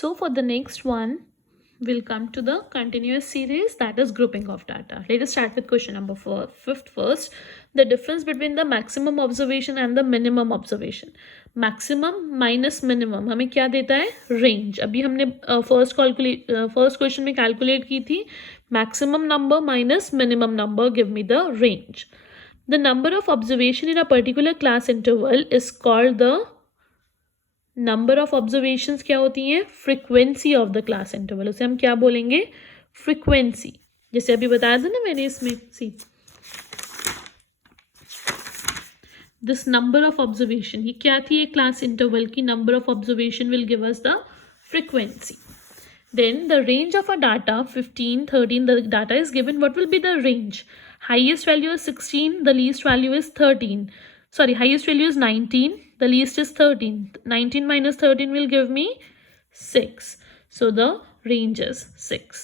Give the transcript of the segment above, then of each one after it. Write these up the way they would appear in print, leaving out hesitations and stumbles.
So for the next one, we'll come to the continuous series, that is grouping of data. Let us start with question number 5 first. The difference between the maximum observation and the minimum observation. Maximum minus minimum हमें क्या देता है? Range. अभी हमने first question में calculate की थी. Maximum number minus minimum number give me the range. The number of observation in a particular class interval is called the number of observations क्या होती हैं? Frequency of the class interval. उसे हम क्या बोलेंगे? फ्रिक्वेंसी. जैसे अभी बताया था ना मैंने इसमें, see this number of observation, ये क्या थी? एक क्लास इंटरवल की number of observation will give us the frequency. Then the range of a data 15, 13, the data is given. What will be the range? Highest value is 16, the least value is 13. Sorry, highest value is 19, the least is 13. 19 minus 13 will give me 6. So the range is 6.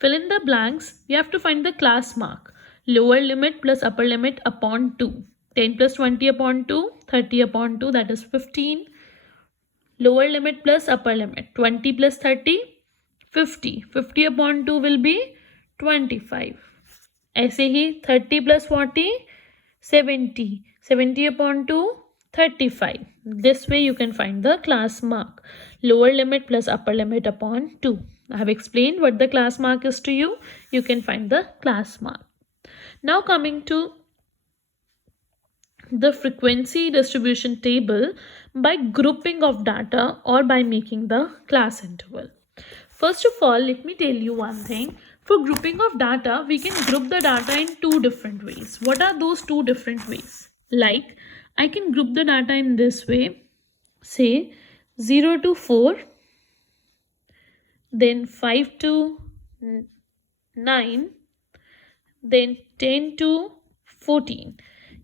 Fill in the blanks. We have to find the class mark. Lower limit plus upper limit upon 2. 10 plus 20 upon 2, 30 upon 2, that is 15. Lower limit plus upper limit. 20 plus 30, 50. 50 upon 2 will be 25. ऐसे ही 30 plus 40, 70. 70 upon 2, 35. This way you can find the class mark. Lower limit plus upper limit upon 2. I have explained what the class mark is to you. You can find the class mark. Now coming to the frequency distribution table by grouping of data or by making the class interval. First of all, let me tell you one thing. For grouping of data, we can group the data in two different ways. What are those two different ways? Like, I can group the data in this way. Say 0 to 4, then 5 to 9, then 10 to 14.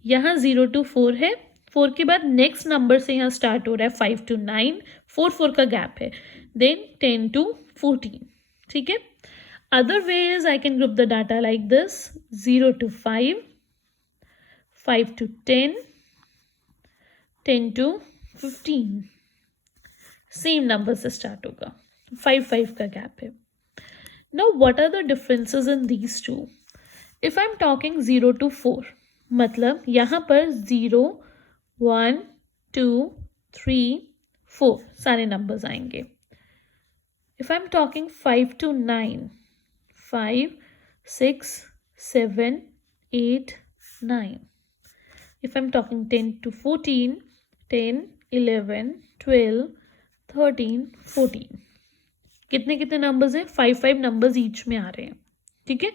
यहाँ 0 to 4 है. 4 के बाद next number से यहाँ start हो रहा है 5 to 9. 4 का गैप है. Then 10 to 14. ठीक है. Other way is I can group the data like this. 0 to 5, 5 to 10, 10 to 15. Same number से स्टार्ट होगा. 5 का गैप है. Now what are the differences in these two? If I'm talking 0 to 4, मतलब यहाँ पर 0, 1, 2, 3, 4 सारे नंबर्स आएंगे. If I'm talking 5 to 9, 5, 6, 7, 8, 9. If I'm talking 10 to 14, 10, 11, 12, 13, 14. कितने कितने नंबर्स हैं? 5 नंबर्स ईच में आ रहे हैं. ठीक है.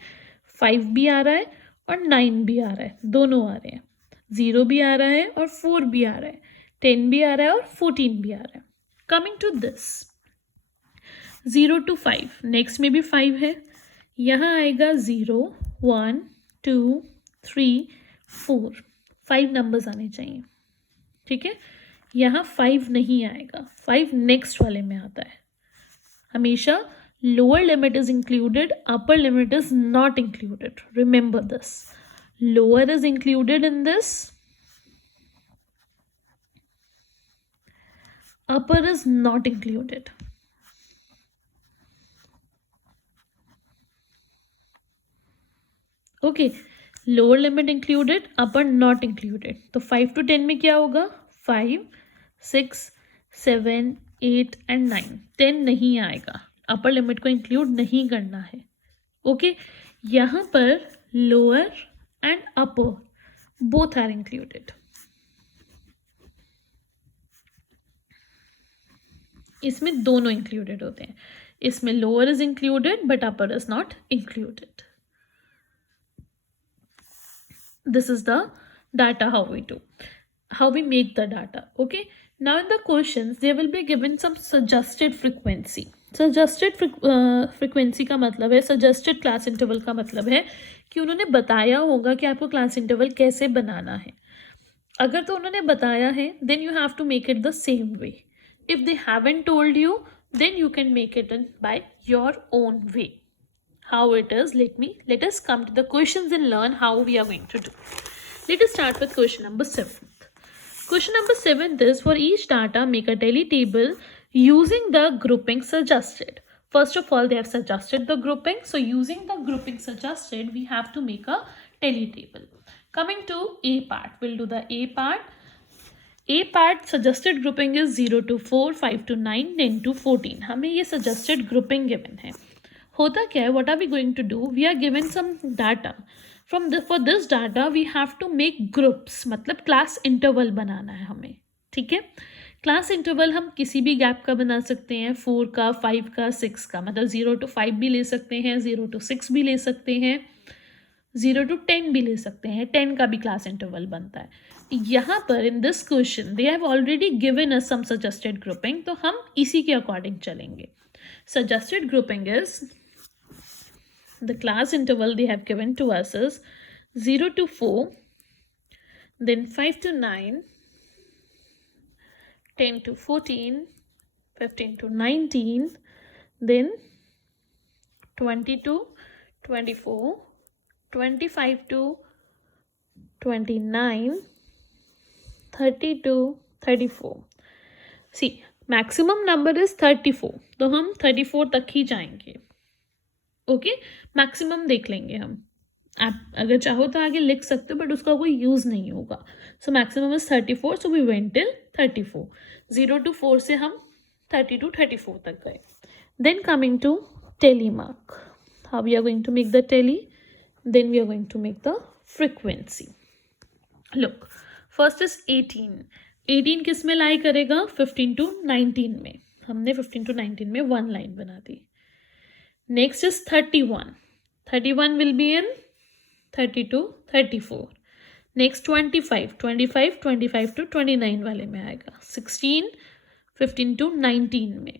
5 भी आ रहा है और 9 भी आ रहा है. दोनों आ रहे हैं. 0 भी आ रहा है और 4 भी आ रहा है. 10 भी आ रहा है और 14 भी आ रहा है. Coming to this 0 to 5. Next में भी 5 है. यहाँ आएगा 0, 1, 2, 3, 4. 5 नंबर्स आने चाहिए. ठीक है. यहाँ 5 नहीं आएगा. 5 नेक्स्ट वाले में आता है. हमेशा lower limit is included, upper limit is not included. Remember this. Lower is included in this, upper is not included. Okay, lower limit included, upper not included. तो 5 to 10 में क्या होगा? 5, 6, 7, 8 and 9. 10 नहीं आएगा. अपर लिमिट को include नहीं करना है. ओके. यहाँ पर lower and upper both are included. इसमें दोनों इंक्लूडेड होते हैं. इसमें lower is included but upper is not included. This is the data how we make the data. Okay. Now in the questions there will be given some suggested frequency. Suggested frequency का मतलब है, suggested class interval का मतलब है कि उन्होंने बताया होगा कि आपको class interval कैसे बनाना है. अगर तो उन्होंने बताया है then you have to make it the same way. If they haven't told you then you can make it by your own way. How it is, let us come to the questions and learn how we are going to do. Let us start with question number 7. Question number 7 is, for each data make a tally table using the grouping suggested. First of all, they have suggested the grouping. So using the grouping suggested, we have to make a tally table. Coming to A part, we'll do the A part. A part suggested grouping is 0 to 4, 5 to 9, 10 to 14. हमें ये suggested grouping given है. होता क्या है? What are we going to do? We are given some data. For this data, we have to make groups. मतलब class interval बनाना है हमें. ठीक है? क्लास इंटरवल हम किसी भी गैप का बना सकते हैं, 4 का, 5 का, 6 का. मतलब 0 to 5 भी ले सकते हैं, 0 to 6 भी ले सकते हैं, 0 to 10 भी ले सकते हैं. 10 का भी क्लास इंटरवल बनता है. यहाँ पर in this question they have already given us some suggested grouping, तो हम इसी के अकॉर्डिंग चलेंगे. Suggested grouping is the class interval they have given to us is 0 to 4, then 5 to 9, 10 to 14, 15 to 19, then 20 to 24, 25 to 29, 30 to 34. See, maximum number is 34, तो हम 34 तक ही जाएंगे. Okay, maximum देख लेंगे हम. आप अगर चाहो तो आगे लिख सकते हो, बट उसका कोई यूज नहीं होगा. So maximum is 34, so we went till 34. 0 to 4 से हम 30 to 34 तक गए. Then coming to tally mark. How we are going to make the tally? Then we are going to make the frequency. Look, first is 18. 18 किस में लाई करेगा? 15 to 19 में. हमने 15 to 19 में वन लाइन बना दी. Next is 31. 31 will be in 30 to 34. Next 25. 25 to 29 वाले में आएगा. 16, 15 to 19 में.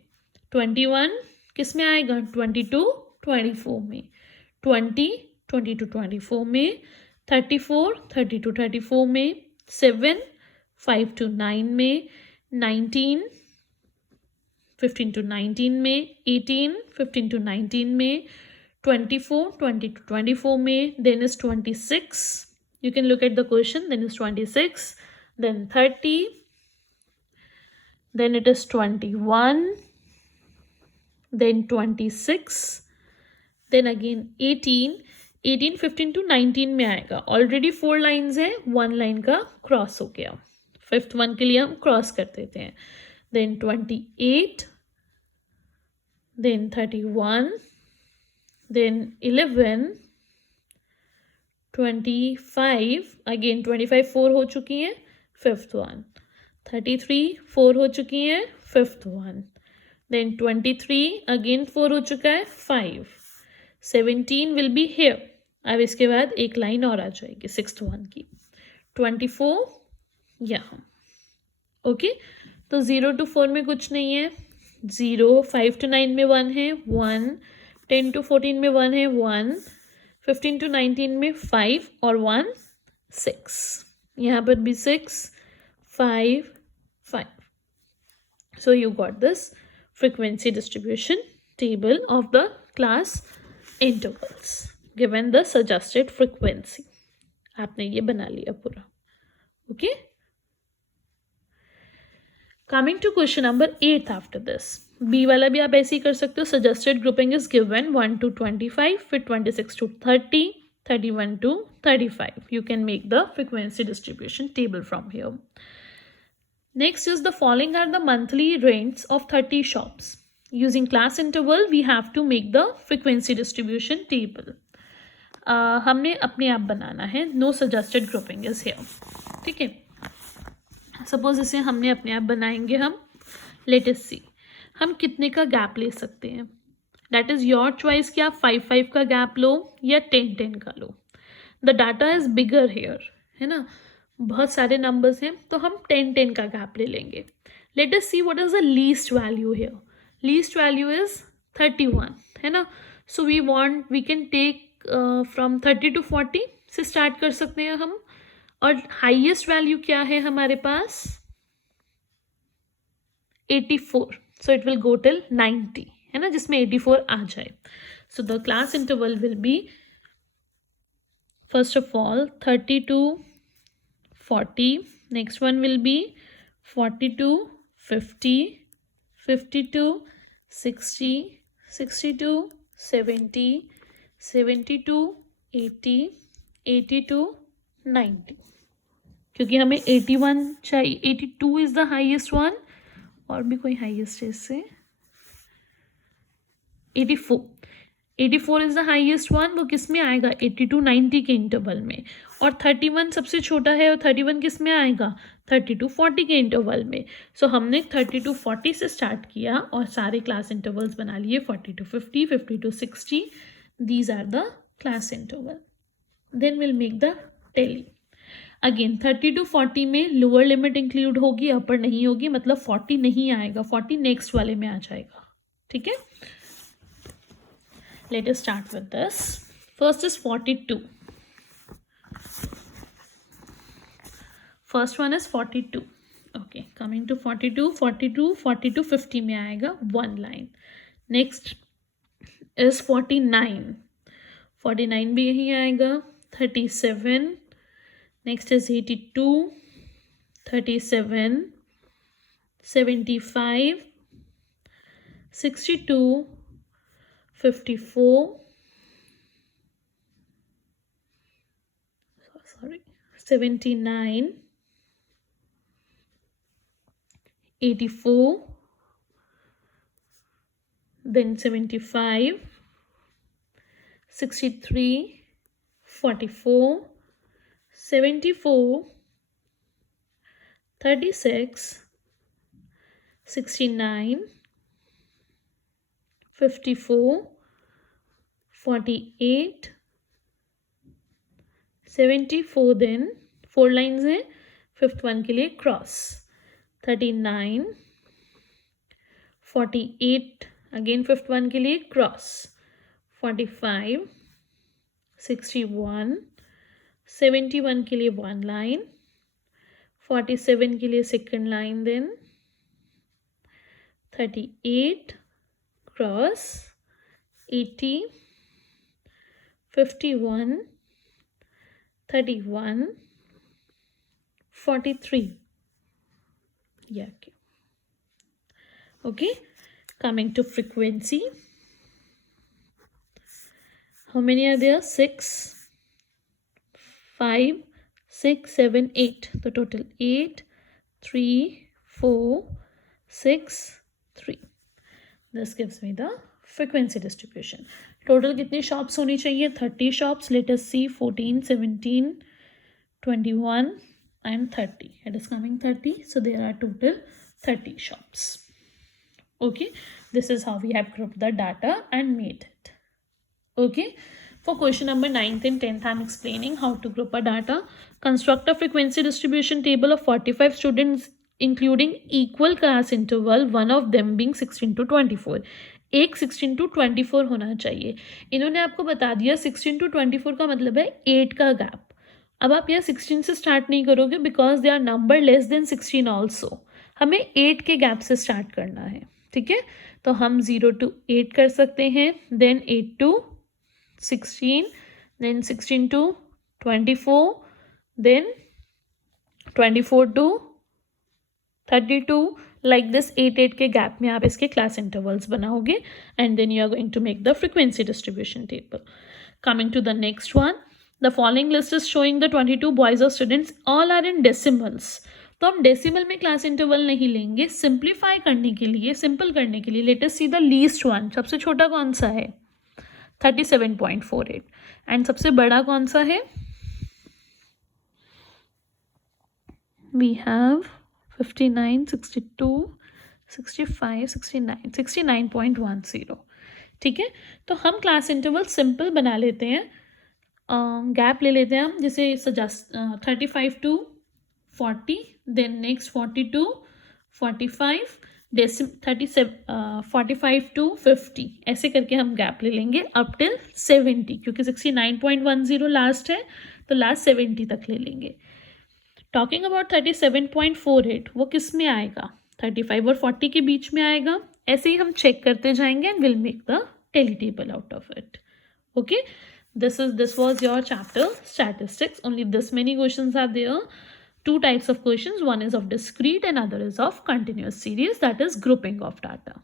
21 किस में आएगा? 20 to 24 में. 20 to 24 में. 34, 30 to 34 में. 7, 5 to 9 में. 19, 15 to 19 में. 18, 15 to 19 में. 24, 20 to 24 में. Then is 26. You can look at the question. Then is 26. Then 30. Then it is 21. Then 26. Then again 18. 18, 15 to 19 में आएगा. ऑलरेडी 4 लाइन्स है, 1 लाइन का क्रॉस हो गया. 5th one के लिए हम क्रॉस कर देते हैं. Then 28. Then 31. Then 11, 25, again 25 4 हो चुकी है, 5th one. 33 4 हो चुकी है, 5th one. Then 23 again 4 हो चुका है, 5. 17 will be here. अब इसके बाद एक लाइन और आ जाएगी 6th one की. 24 यहाँ. ओके, तो 0 to 4 में कुछ नहीं है. 0, 5 to 9 में 1 है, 1. 10 to 14 में 1 है, 1. 15 to 19 में 5 और 1, 6. यहाँ पर भी 6, 5, 5. So you got this frequency distribution table of the class intervals given the suggested frequency. आपने ये बना लिया पूरा. Okay? Coming to question number 8 after this. B वाला भी आप ऐसे ही कर सकते हो. Suggested grouping is given 1 to 25, फिर 26 to 30, 31 to 35. You can make the frequency distribution table from here. Next is the following are the monthly rents of 30 shops. Using class interval, we have to make the frequency distribution table. हमने अपने आप बनाना है. No suggested grouping is here. ठीक है. Suppose इसे हमने अपने आप बनाएंगे हम. लेट अस सी हम कितने का गैप ले सकते हैं. दैट इज योर चॉइस कि आप 5-5 का गैप लो या 10-10 का लो. The data is bigger here, है ना, बहुत सारे नंबर्स हैं, तो हम 10-10 का गैप ले लेंगे. Let us see what is the least value here. Least value is 31, है ना. So we can take from 30 to 40 से स्टार्ट कर सकते हैं हम. और हाईएस्ट वैल्यू क्या है हमारे पास? 84. So it will go till 90, है ना, जिसमें 84 आ जाए. So the class interval will be first of all 30 to 40. Next one will be 40 to 50, 52, 60, 62, 70, 72, 80, 82, 90, क्योंकि हमें 81 चाहिए. 82 इज द हाईएस्ट वन. और भी कोई हाईएस्ट है इससे. 84. 84 इज द हाईएस्ट वन. वो किस में आएगा? 80 to 90 के इंटरवल में. और 31 सबसे छोटा है, और 31 किस में आएगा? 30 to 40 के इंटरवल में. सो हमने 30 to 40 से स्टार्ट किया और सारे क्लास इंटरवल्स बना लिए. 40 to 50, 50 to 60. These are the class interval. Then will make the tally. Again 30 to 40 में लोअर लिमिट इंक्लूड होगी, अपर नहीं होगी, मतलब 40 नहीं आएगा. 40 नेक्स्ट वाले में आ जाएगा. ठीक है. Let us start with this. First is 42. First one is 42. Okay, coming to 42, 42, 50 में आएगा one line. Next is 49. 49 भी यही आएगा. 37. Next is 82, 37, 75, 62, 54, 79, 84, then 75, 63, 44, 74, 36, 69, 54, 48, 74, then 4 lines हैं. फिफ्थ वन के लिए क्रॉस. 39, 48, अगेन फिफ्थ वन के लिए क्रॉस. 45, 61, 71 के लिए वन लाइन. 47 के लिए second line. Then 38 cross. 80, 51, 31, 43. Yeah. Okay. Coming to frequency. How many are there? 6, 5, 6, 7, 8. The total 8, 3, 4, 6, 3. This gives me the frequency distribution. Total कितनी shops होनी चाहिए? 30 shops. Let us see. 14, 17, 21 and 30. It is coming 30. So there are total 30 shops. Okay. This is how we have grouped the data and made it. Okay. For question number 9th and 10th, I am explaining how to group a data. Construct a frequency distribution table of 45 students including equal class interval, one of them being 16 to 24. एक 16 to 24 होना चाहिए. इन्होंने आपको बता दिया 16 to 24 का मतलब है 8 का गैप. अब आप यहाँ 16 से स्टार्ट नहीं करोगे because they are number less than 16 also. हमें 8 के गैप से स्टार्ट करना है. ठीक है. तो हम 0 to 8 कर सकते हैं. Then 8 to 16, then 16 to 24, then 24 to 32. like this 8 के गैप में आप इसके क्लास इंटरवल्स बनाओगे and then you are going to make the frequency distribution table. Coming to the next one. The following list is showing the 22 boys और students. All are in decimals. तो हम decimal में class interval नहीं लेंगे. Simplify करने के लिए, simple करने के लिए late us see the least one. सबसे छोटा कौन सा है? 37.48. एंड सबसे बड़ा कौन सा है? We have 59, 62, 65, 69, 69.10. ठीक है. तो हम क्लास इंटरवल सिंपल बना लेते हैं. गैप ले लेते हैं हम. जैसे suggest 35 to 40, then next 40 to 45, 45 to 50. ऐसे करके हम गैप ले लेंगे अप टिल 70, क्योंकि 69.10 लास्ट है तो लास्ट 70 तक ले लेंगे. टॉकिंग अबाउट 37.48, वो किस में आएगा? 35 और 40 के बीच में आएगा. ऐसे ही हम चेक करते जाएंगे and will make the tally table out of it. Okay. this was your chapter statistics. Only this many questions are there. two types of questions. One is of discrete and other is of continuous series, that is grouping of data.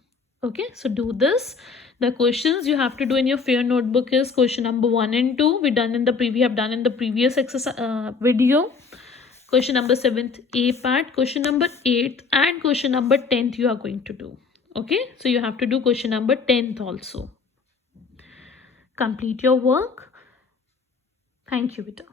Okay, so do this. The questions you have to do in your fair notebook is question number 1 and 2. We have done in the previous exercise video. Question number 7th A part, question number 8th and question number 10th you are going to do. Okay, so you have to do question number 10th also. Complete your work. Thank you, beta.